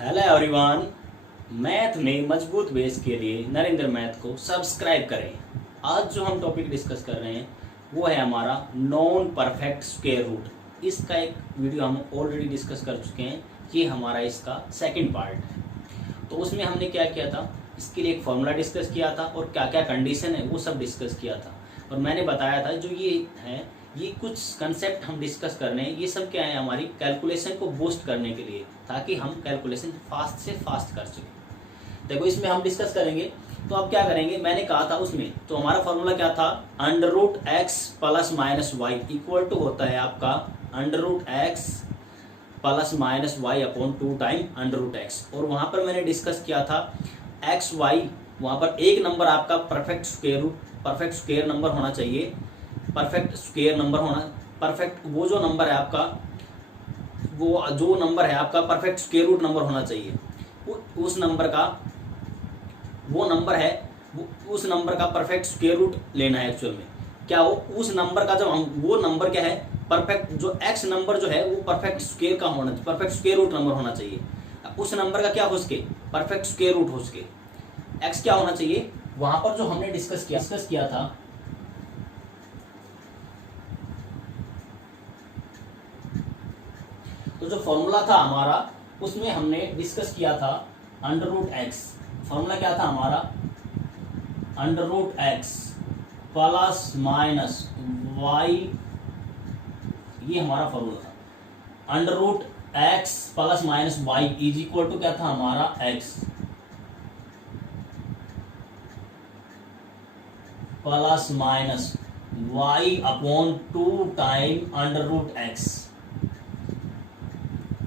Hello everyone, math में मजबूत base के लिए नरेंद्र मैथ को सब्सक्राइब करें। आज जो हम टॉपिक डिस्कस कर रहे हैं वो है हमारा नॉन परफेक्ट स्क्वायर रूट। इसका एक वीडियो हम ऑलरेडी डिस्कस कर चुके हैं, ये हमारा इसका सेकंड पार्ट है। तो उसमें हमने क्या किया था, इसके लिए एक फॉर्मूला डिस्कस किया था और क्या क्या कंडीशन है वो सब डिस्कस किया था। और मैंने बताया था जो ये है, ये कुछ कंसेप्ट हम डिस्कस कर रहे हैं, ये सब क्या है हमारी कैलकुलेशन को बूस्ट करने के लिए, ताकि हम कैलकुलेशन फास्ट से फास्ट कर सकें। देखो इसमें हम डिस्कस करेंगे। तो अब क्या करेंगे, मैंने कहा था उसमें, तो हमारा फॉर्मूला क्या था, under root x plus minus y equal to होता है आपका under root x plus minus y upon 2 time under root x. और वहां पर मैंने डिस्कस किया था एक्स वाई, वहां पर एक नंबर आपका परफेक्ट स्क्वायर नंबर होना चाहिए, परफेक्ट स्क्वायर नंबर होना, परफेक्ट वो जो नंबर है आपका, वो जो नंबर है आपका परफेक्ट स्क्वायर रूट नंबर होना चाहिए। उस नंबर का वो नंबर है, उस नंबर का परफेक्ट स्क्वायर रूट लेना है। एक्चुअल में क्या हो, उस नंबर का जब हम, वो नंबर क्या है परफेक्ट, जो एक्स नंबर जो है वो परफेक्ट स्क्वायर का होना चाहिए, परफेक्ट स्क्वायर रूट नंबर होना चाहिए। उस नंबर का क्या हो सके, परफेक्ट स्क्वायर रूट हो सके। एक्स क्या होना चाहिए, वहां पर जो हमने डिस्कस किया था तो जो फॉर्मूला था हमारा, उसमें हमने डिस्कस किया था अंडर रूट एक्स। फॉर्मूला क्या था हमारा, under root x plus minus y, ये हमारा फॉर्मूला था। Under root x plus minus y is equal to क्या था हमारा, x plus minus y upon 2 time under root x,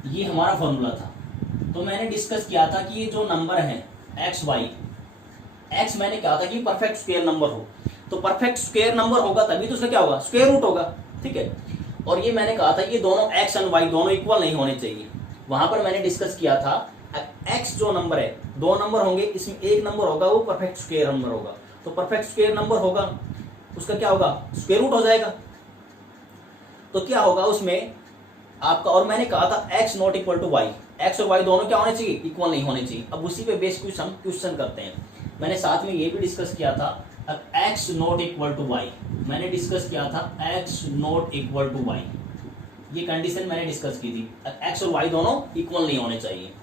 ये हमारा फॉर्मूला था। तो मैंने डिस्कस किया था कि ये जो नंबर है एक्स वाई, एक्स मैंने कहा था कि परफेक्ट स्क्वायर नंबर हो, तो परफेक्ट स्क्वायर नंबर होगा तभी तो उसका क्या होगा, स्क्वायर रूट होगा। ठीक है। और ये मैंने कहा था ये दोनों एक्स एंड वाई दोनों इक्वल नहीं होने चाहिए। वहां पर मैंने डिस्कस किया था एक्स जो नंबर है, दो नंबर होंगे, इसमें एक नंबर होगा वो परफेक्ट स्क्वायर नंबर होगा, तो परफेक्ट स्क्वायर नंबर होगा उसका क्या होगा, स्क्वायर रूट हो जाएगा। तो क्या होगा उसमें आपका, और मैंने कहा था x not equal to y, x और वाई दोनों क्या होने चाहिए, इक्वल नहीं होने चाहिए। अब उसी पे बेस कुछ हम क्वेश्चन करते हैं। मैंने साथ में ये भी डिस्कस किया था, अब x not equal to y, मैंने डिस्कस किया था x not equal to y, ये कंडीशन मैंने डिस्कस की थी। x और y दोनों इक्वल नहीं होने चाहिए,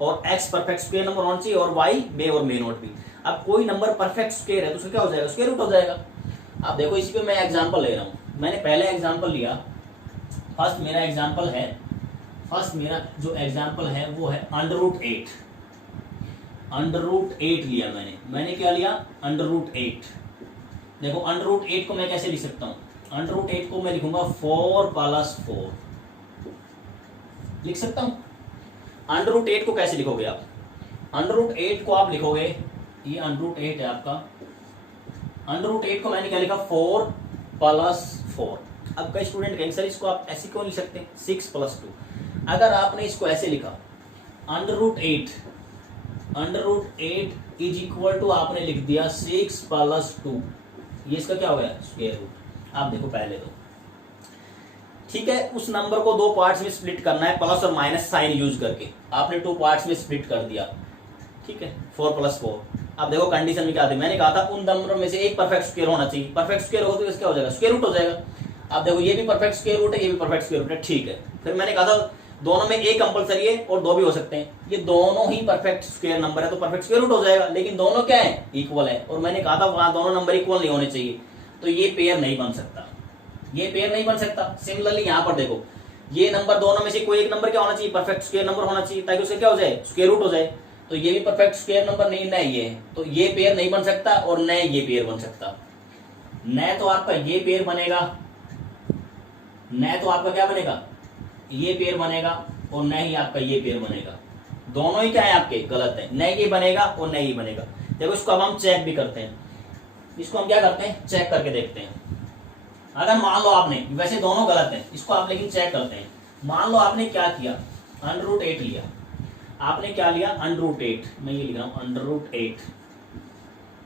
और x परफेक्ट स्क्वायर नंबर होना चाहिए, और y मे और मे नॉट भी। अब कोई नंबर परफेक्ट स्क्वायर है तो उसका क्या हो जाएगा, स्क्वायर रूट हो जाएगा। अब देखो इसी पे मैं एग्जाम्पल ले रहा हूँ। मैंने पहले एग्जाम्पल लिया, फर्स्ट मेरा जो एग्जाम्पल है वो है अंडर रूट 8। अंडर रूट 8 लिया मैंने क्या लिया, अंडर रूट 8। देखो अंडर रूट 8 को मैं कैसे लिख सकता हूँ, अंडर रूट 8 को मैं लिखूंगा 4 प्लस 4 लिख सकता हूँ। अंडर रूट 8 को कैसे लिखोगे आप, अंडर रूट 8 को आप लिखोगे, ये अंडर रूट 8 है आपका, अंडर रूट 8 को मैंने क्या लिखा, 4 प्लस 4। अब कई स्टूडेंट कहेंगे सर इसको आप ऐसे क्यों लिख सकते हैं, 6 प्लस 2। अगर आपने इसको ऐसे लिखा, under root 8 is equal to आपने लिख दिया 6 प्लस 2, ये इसका क्या हो गया, स्क्वायर रूट। आप देखो पहले तो ठीक है, उस नंबर को दो पार्ट्स में स्प्लिट करना है, प्लस और माइनस साइन यूज करके आपने 2 पार्ट्स में स्प्लिट कर दिया। ठीक है, 4 प्लस 4। अब देखो कंडीशन में क्या थी, मैंने कहा था उन नंबरों में से एक परफेक्ट स्क्वायर होना चाहिए, परफेक्ट स्क्वायर हो तो इसका क्या हो जाएगा, स्क्वायर रूट हो जाएगा। अब देखो ये भी परफेक्ट स्क्वायर रूट है, ये भी परफेक्ट स्क्वायर रूट है। ठीक है, फिर मैंने कहा था दोनों में एक कंपलसरी है और दो भी हो सकते हैं, ये दोनों ही परफेक्ट स्क्वायर नंबर है तो परफेक्ट स्क्वायर रूट हो जाएगा, लेकिन दोनों क्या है, इक्वल है। और मैंने कहा था वहां दोनों नंबर इक्वल नहीं होने चाहिए, तो ये पेयर नहीं बन सकता, ये पेयर नहीं बन सकता। सिमिलरली यहाँ पर देखो, ये नंबर दोनों में से कोई एक नंबर क्या होना चाहिए, परफेक्ट स्क्वायर नंबर होना चाहिए, ताकि उसका क्या हो जाए, स्क्वायर रूट हो जाए। तो ये भी परफेक्ट स्क्वायर नंबर नहीं, न ये है, तो ये पेयर नहीं बन सकता और न ये पेयर बन सकता। न तो आपका ये पेयर बनेगा, न तो आपका क्या बनेगा, ये पेयर बनेगा, और न ही आपका ये पेयर बनेगा। दोनों ही क्या है आपके, गलत है, न ये बनेगा और न ये बनेगा। देखो इसको अब हम चेक भी करते हैं, इसको हम क्या करते हैं, चेक करके देखते हैं। अगर मान लो आपने, वैसे दोनों गलत है, इसको आप लेकिन चेक करते हैं। मान लो आपने क्या किया, अंडर रूट 8 लिया, आपने क्या लिया, अंडर रूट 8, मैं ये लिख रहा हूं अंडर रूट 8।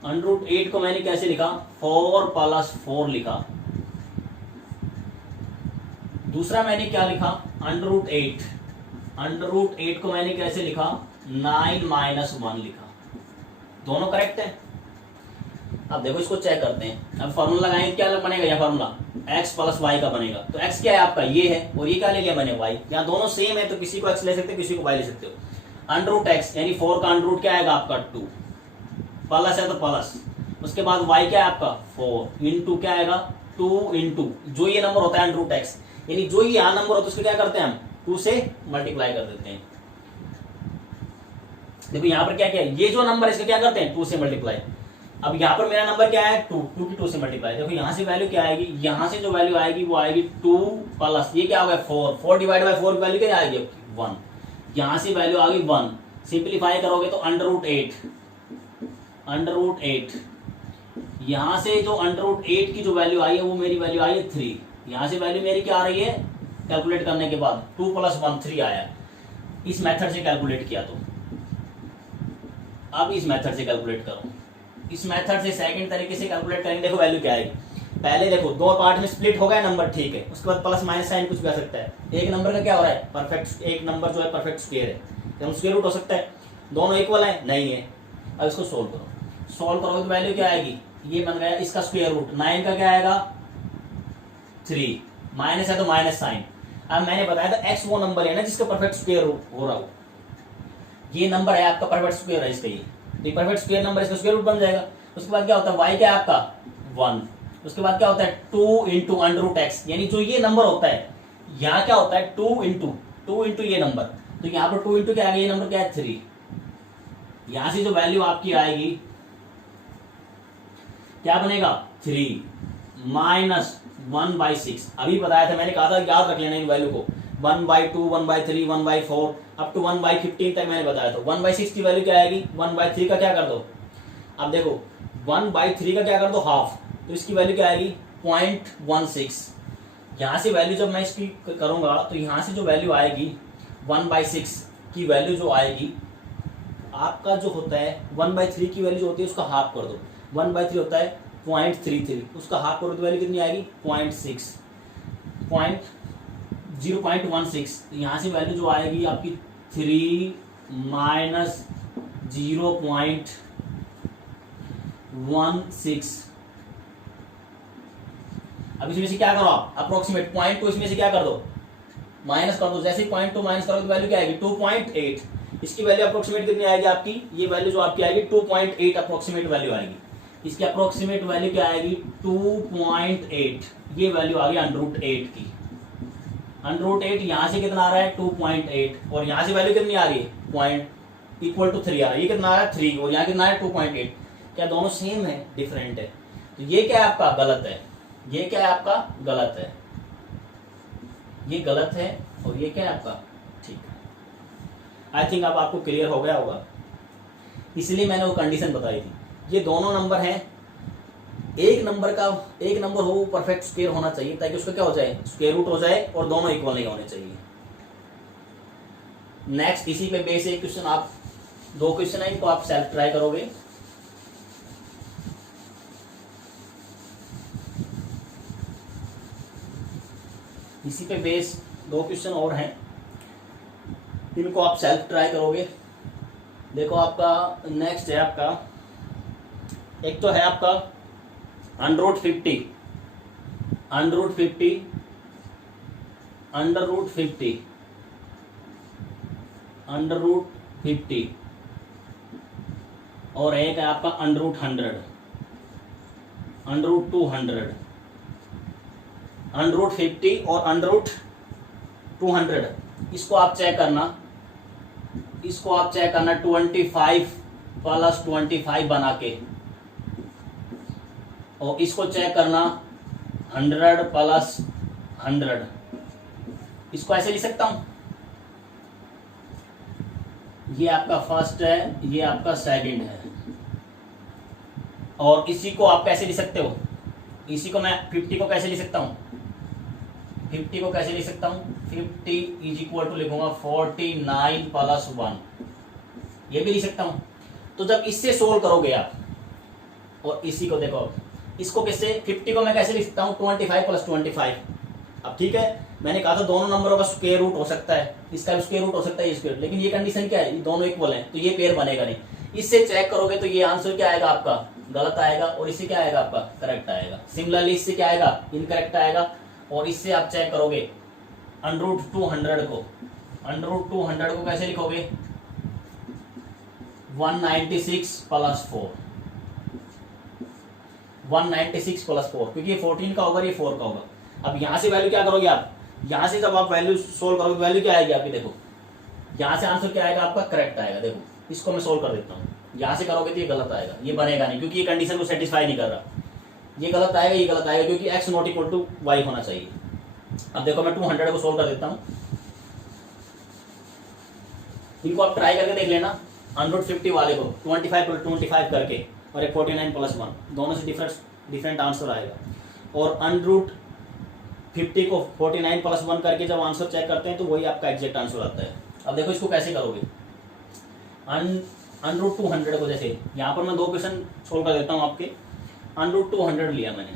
अंडर रूट 8 को मैंने कैसे लिखा, 4 प्लस 4 लिखा। दूसरा मैंने क्या लिखा, अंडर रूट 8 √8 को मैंने कैसे लिखा, 9 - 1 लिखा। दोनों करेक्ट है। अब देखो इसको चेक करते हैं। अब फॉर्मूला लगाएंगे, क्या बनेगा, यह फॉर्मूला x + y का बनेगा। तो x क्या है आपका, ये है, और ये क्या ले लिया मैंने, y। यहाँ दोनों सेम है तो किसी को x ले सकते हो, किसी को y ले सकते हो। √x यानी 4 का √ क्या आएगा आपका 2, प्लस है तो प्लस, उसके बाद y क्या है आपका 4 इंटू क्या आएगा 2 इंटू जो ये नंबर होता है √x, यानी जो ये यहाँ नंबर होता है उसको क्या करते हैं हम 2 से मल्टीप्लाई कर देते हैं। देखो यहाँ पर क्या क्या है, ये जो नंबर है इसका क्या करते हैं 2 से मल्टीप्लाई। अब यहाँ पर मेरा नंबर क्या है 2 की 2 से मल्टीप्लाई। देखो यहाँ से वैल्यू क्या आएगी, यहाँ से जो वैल्यू आएगी वो आएगी 2 प्लस ये क्या होगा 4 डिवाइड बाय 4 की वैल्यू क्या आएगी 1। यहाँ से वैल्यू आ गई 1, सिंप्लीफाई करोगे तो √8 यहाँ से जो √8 की जो वैल्यू आई है वो मेरी वैल्यू आई है 3। यहाँ से वैल्यू मेरी क्या आ रही है कैलकुलेट करने के बाद 2 + 1 3 आया। इस मेथड से कैलकुलेट किया तो अब इस मेथड से कैलकुलेट करो। इस मेथड से सेकंड तरीके से कैलकुलेट करेंगे। देखो वैल्यू क्या आएगी, पहले देखो दो पार्ट में स्प्लिट हो गया नंबर, ठीक है, उसके बाद प्लस माइनस साइन कुछ भी आ सकता है। एक नंबर का क्या हो रहा है परफेक्ट, एक नंबर जो है परफेक्ट स्क्वायर है, तो स्क्वायर रूट हो सकता है। दोनों इक्वल है, नहीं है। अब इसको सोल्व करो, सोल्व करोगे तो वैल्यू क्या आएगी, ये बन गया इसका स्क्वायर रूट, 9 का क्या आएगा 3, माइनस है तो माइनस साइन। अब मैंने बताया था एक्स वो नंबर है ना जिसका परफेक्ट स्क्वायर हो रहा हो, ये नंबर है आपका परफेक्ट स्क्वायर है इसका, ये परफेक्ट स्क्वायर नंबर इसका स्क्वायर रूट बन जाएगा। उसके बाद क्या होता है y क्या है आपका 1, उसके बाद क्या होता है 2 इंटू √x, यानी जो ये नंबर होता है यहाँ क्या होता है 2 इंटू ये नंबर, तो यहाँ पर 2 इंटू क्या आएगा, ये नंबर क्या है 3। यहां से जो वैल्यू आपकी आएगी क्या बनेगा 3 माइनस 1/6। अभी बताया था मैंने, कहा था याद रख लेना इन वैल्यू को, 1/2 1/3 1/4 अप टू 1/15 तक मैंने बताया था। 1/6 की वैल्यू क्या आएगी, 1/3 का क्या कर दो, अब देखो 1/3 का क्या कर दो हाफ, तो इसकी वैल्यू क्या आएगी 0.16। यहां से वैल्यू जब मैं इसकी करूंगा तो यहां से जो वैल्यू आएगी 1/6 की वैल्यू जो आएगी आपका जो होता है 1/3 की वैल्यू जो होती है उसका हाफ कर दो। 1/3 होता है 0.33, उसका हाफ करो तो वैल्यू कितनी आएगी 0.16। यहाँ से वैल्यू जो आएगी आपकी 3 माइनस 0.16। अब इसमें से क्या करो आप अप्रोक्सीमेट 0.2 इसमें से क्या कर दो माइनस कर दो। जैसे ही 0.2 माइनस करो तो वैल्यू क्या आएगी 2.8। इसकी वैल्यू अप्रोक्सीमेट कितनी आएगी आपकी, ये वैल्यू जो आपकी आएगी 2.8 अप्रोक्सीमेट वैल्यू आएगी। इसकी अप्रोक्सीमेट वैल्यू क्या आएगी 2.8, ये वैल्यू आ गई √8 की। √8 यहां से कितना आ रहा है 2.8 और यहां से वैल्यू कितनी आ रही है पॉइंट इक्वल टू 3 आ रहा है। ये कितना आ रहा है 3 और यहाँ कितना है 2.8। क्या दोनों सेम है डिफरेंट है, तो ये क्या है आपका गलत है, ये क्या है आपका गलत है, ये गलत है और ये क्या है आपका ठीक है। आई थिंक अब आपको क्लियर हो गया होगा, इसलिए मैंने वो कंडीशन बताई थी। ये दोनों नंबर हैं, एक नंबर हो परफेक्ट स्क्वायर होना चाहिए ताकि उसका क्या हो जाए स्क्वायर रूट हो जाए और दोनों इक्वल नहीं होने चाहिए। नेक्स्ट इसी पे बेस एक क्वेश्चन, आप 2 क्वेश्चन है इनको आप सेल्फ ट्राई करोगे। इसी पे बेस 2 क्वेश्चन और हैं, इनको आप सेल्फ ट्राई करोगे। देखो आपका नेक्स्ट है आपका, एक तो है आपका √50 और एक है आपका √100 √200 √50 और √200। इसको आप चेक करना 25 + 25 बना के, और इसको चेक करना 100 + 100। इसको ऐसे लिख सकता हूं, ये आपका फर्स्ट है, ये आपका सेकंड है, और इसी को आप कैसे लिख सकते हो, इसी को मैं 50 को कैसे लिख सकता हूं, 50 को कैसे लिख सकता हूं 50 = लिखूंगा 49 + 1, ये भी लिख सकता हूं। तो जब इससे सोल्व करोगे आप और इसी को देखो, इसको कैसे 50 को मैं कैसे लिख सकता हूं 25 + 25, अब ठीक है, मैंने कहा था दोनों नंबरों का स्क्वायर रूट हो सकता है, इसका भी स्क्वायर रूट हो सकता है ये स्क्वायर, लेकिन ये कंडीशन क्या है, ये दोनों इक्वल हैं तो ये पेयर बनेगा नहीं। इससे चेक करोगे तो ये आंसर क्या आएगा आपका, गलत आएगा, और इससे क्या आएगा आपका, करेक्ट आएगा। सिमिलरली इससे क्या आएगा, इनकरेक्ट आएगा। और इससे आप चेक करोगे √200 को, √200 को कैसे लिखोगे, 196 + 4, 196 + 4, क्योंकि ये 14 का होगा, ये 4 का होगा। अब यहां से वैल्यू क्या करोगे आप, यहां से जब आप वैल्यू सोल्व करोगे वैल्यू क्या आएगी आपकी, देखो यहां से आंसर क्या आएगा आपका, करेक्ट आएगा। देखो इसको मैं सोल्व कर देता हूँ, यहां से करोगे तो ये गलत आएगा, ये बनेगा नहीं, क्योंकि ये कंडीशन को सेटिस्फाई नहीं कर रहा। ये गलत आएगा, ये गलत आएगा, क्योंकि x ≠ y होना चाहिए। अब देखो मैं 200 को सोल्व कर देता हूँ, इनको आप ट्राई करके देख लेना। 150 वाले को 25 + 25 करके और एक 49 + 1, दोनों से डिफरेंट आंसर आएगा। और √50 को 49 + 1 करके जब आंसर चेक करते हैं तो वही आपका एग्जैक्ट आंसर आता है। अब देखो इसको कैसे करोगे, √200 को, जैसे यहाँ पर मैं 2 क्वेश्चन सोल्व कर देता हूँ आपके। √200 लिया मैंने,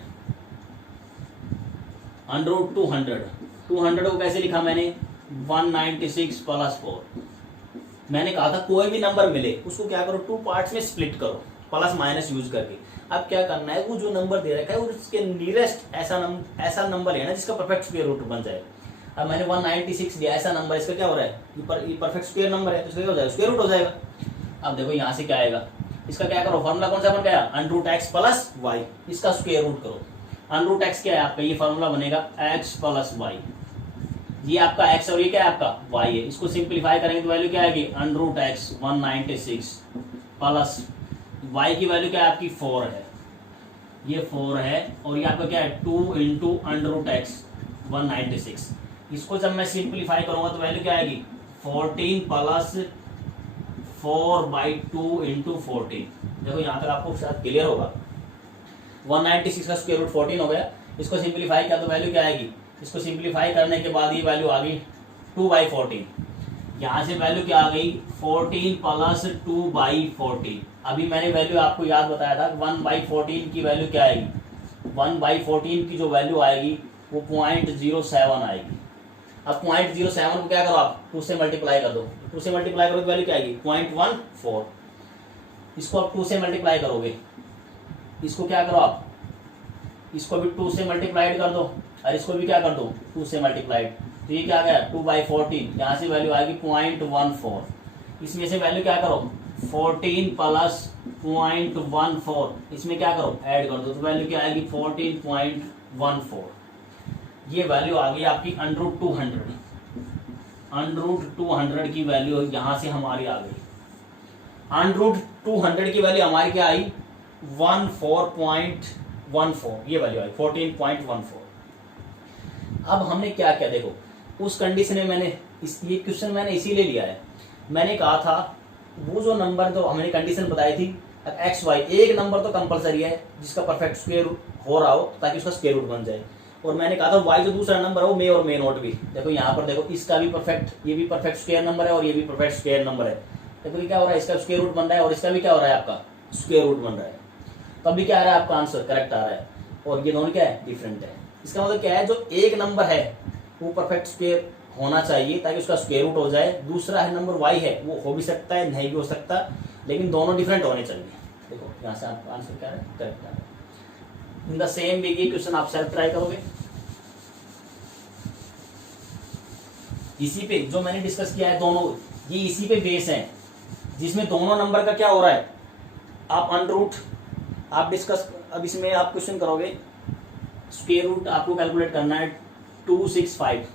√200 को कैसे लिखा मैंने, 196 + 4। मैंने कहा था कोई भी नंबर मिले उसको क्या करो, 2 पार्ट्स में स्प्लिट करो, प्लस माइनस यूज करके। अब क्या करना है, वो जो नंबर दे रखा है उसके नियरेस्ट ऐसा नंबर लेना जिसका परफेक्ट स्क्वायर रूट बन जाए। अब मैंने 196 लिया, ऐसा नंबर, इसका क्या हो रहा है, ये परफेक्ट स्क्वायर नंबर है, तो इसका क्या हो जाएगा, स्क्वायर रूट हो जाएगा। अब देखो यहाँ से क्या आएगा, इसका क्या करो, फॉर्मूला कौन सा बन गया, √x + y, इसका स्क्वायर रूट करो। √x क्या है आपका, ये फॉर्मूला बनेगा x + y, ये आपका x और ये क्या है आपका y है। इसको सिंप्लीफाई करेंगे तो वैल्यू क्या आएगी, √x 196 प्लस y की वैल्यू क्या है आपकी 4 है, ये 4 है, और ये आपका क्या है 2 × √x 196। इसको जब मैं सिंप्लीफाई करूंगा तो वैल्यू क्या आएगी, 14 + 4/2 × 14। देखो यहाँ तक आपको शायद क्लियर होगा। 196 का स्क्वायर रूट 14 हो गया, इसको सिंप्लीफाई किया तो वैल्यू क्या आएगी, इसको सिंप्लीफाई करने के बाद ये वैल्यू आ गई 2/14। यहाँ से वैल्यू क्या आ गई, 14 + 2/14। अभी मैंने वैल्यू आपको याद बताया था 1/14 की वैल्यू क्या आएगी, 1/14 की जो वैल्यू आएगी वो 0.07 आएगी। अब 0.07 को क्या करो आप, 2 से मल्टीप्लाई कर दो, 2 से मल्टीप्लाई करो तो वैल्यू क्या आएगी 0.14। इसको आप 2 से मल्टीप्लाई करोगे, इसको क्या करो आप, इसको भी 2 से मल्टीप्लाइड कर दो, और इसको भी क्या कर दो 2 से मल्टीप्लाइड, तो ये क्या गया 2/14। यहाँ से वैल्यू आएगी 0.14। इसमें से वैल्यू क्या करो, 14 + 0.14, इसमें क्या करो ऐड कर दो, तो वैल्यू क्या आएगी 14.14। ये वैल्यू आ गई आपकी √200। √200 की वैल्यू यहाँ से हमारी आ गई, √200 की वैल्यू हमारी क्या आई 14.14, ये वैल्यू आई 14.14। अब हमने क्या किया, देखो उस कंडीशन में मैंने ये क्वेश्चन मैंने इसीलिए लिया है, मैंने कहा था वो जो नंबर तो हमने कंडीशन बताई थी, एक्स वाई एक नंबर तो कंपलसरी है जिसका परफेक्ट स्क्वायर रूट हो रहा हो ताकि उसका स्क्वायर रूट बन जाए। और मैंने कहा था वाई जो दूसरा नंबर है वो मे और मे नोट भी, देखो यहाँ पर देखो इसका भी परफेक्ट, ये भी परफेक्ट स्क्वायर नंबर है और ये भी परफेक्ट स्क्वायर नंबर है। देखो ये क्या हो रहा है, इसका स्क्वायर रूट बन रहा है और इसका भी क्या हो रहा है आपका स्क्वायर रूट बन रहा है, तब भी क्या आ रहा है आपका आंसर करेक्ट आ रहा है। और ये दोनों क्या है डिफरेंट है। इसका मतलब क्या है, जो एक नंबर है वो परफेक्ट स्क्वायर होना चाहिए ताकि उसका स्क्वायर रूट हो जाए, दूसरा है नंबर वाई है वो हो भी सकता है नहीं भी हो सकता, लेकिन दोनों डिफरेंट होने चाहिए। देखो यहाँ से आपका आंसर क्या है करेक्ट आ रहा है। इन द सेम वे ये क्वेश्चन आप सेल्फ ट्राई करोगे, इसी पे जो मैंने डिस्कस किया है दोनों ये इसी पे बेस है, जिसमें दोनों नंबर का क्या हो रहा है आप अनरूट आप डिस्कस, अब इसमें आप क्वेश्चन करोगे स्क्वायर रूट आपको कैलकुलेट करना है 265,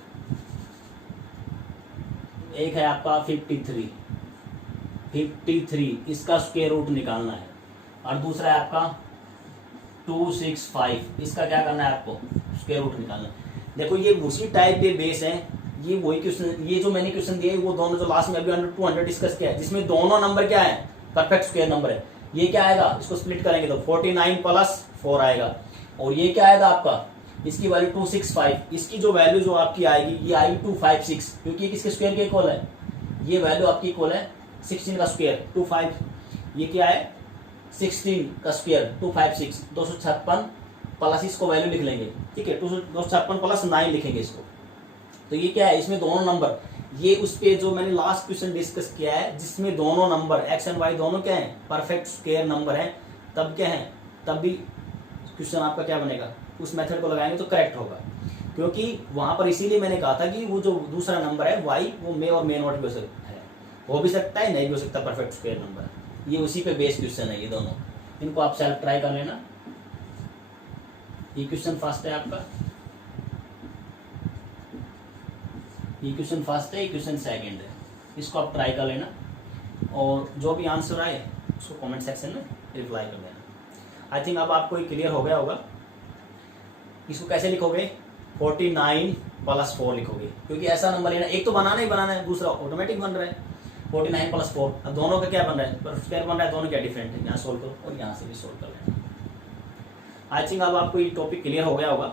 एक है आपका 53 इसका स्क्वायर रूट निकालना है, और दूसरा है आपका 265 इसका क्या करना है आपको स्क्वायर रूट निकालना है। देखो ये उसी टाइप के बेस हैं, ये वही क्वेश्चन, ये जो मैंने क्वेश्चन दिए वो दोनों जो लास्ट में अभी 200 डिस्कस किया है, जिसमें दोनों नंबर क्या है परफेक्ट स्क्वायर नंबर है। ये क्या आएगा, इसको स्प्लिट करेंगे तो 49 + 4 आएगा, और ये क्या आएगा आपका इसकी वैल्यू 265, इसकी जो वैल्यू जो आपकी आएगी ये आएगी 256, क्योंकि किसके स्क्वायर के इक्वल है, ये वैल्यू आपकी इक्वल है 16 का स्क्वायर 25, ये क्या है 16 का स्क्वायर 256 256 प्लस इसको वैल्यू लिख लेंगे, ठीक है, 256 प्लस 9 लिखेंगे इसको। तो ये क्या है, इसमें दोनों नंबर, ये उस पे जो मैंने लास्ट क्वेश्चन डिस्कस किया है जिसमें दोनों नंबर एक्स एंड वाई दोनों क्या है, परफेक्ट स्क्वायर नंबर है, तब क्या है, तब भी क्वेश्चन आपका क्या बनेगा, उस मेथड को लगाएंगे तो करेक्ट होगा। क्योंकि वहां पर इसीलिए मैंने कहा था कि वो जो दूसरा नंबर है वाई, वो मे और मे नॉट भी हो भी सकता है, नहीं भी हो सकता, परफेक्ट स्क्वायर नंबर। ये उसी पे बेस क्वेश्चन है ये दोनों, इनको आप सेल्फ ट्राई कर लेना। ये क्वेश्चन फर्स्ट है आपका, ये क्वेश्चन फर्स्ट है, ये क्वेश्चन सेकंड है, इसको आप ट्राई कर लेना और जो भी आंसर आए उसको कमेंट सेक्शन में रिप्लाई कर देना। आई थिंक अब आपको ये क्लियर हो गया होगा। इसको कैसे लिखोगे, 49 प्लस 4 लिखोगे, क्योंकि ऐसा नंबर लेना, एक तो बनाना ही बनाना है, दूसरा ऑटोमेटिक बन रहा है 49 प्लस 4। अब दोनों का क्या बन रहा है, स्क्वायर बन रहा है, दोनों क्या डिफरेंट है, यहाँ सोल्व करो और यहाँ से भी सोल्व कर लेना। आई थिंक अब आपको ये टॉपिक क्लियर हो गया होगा।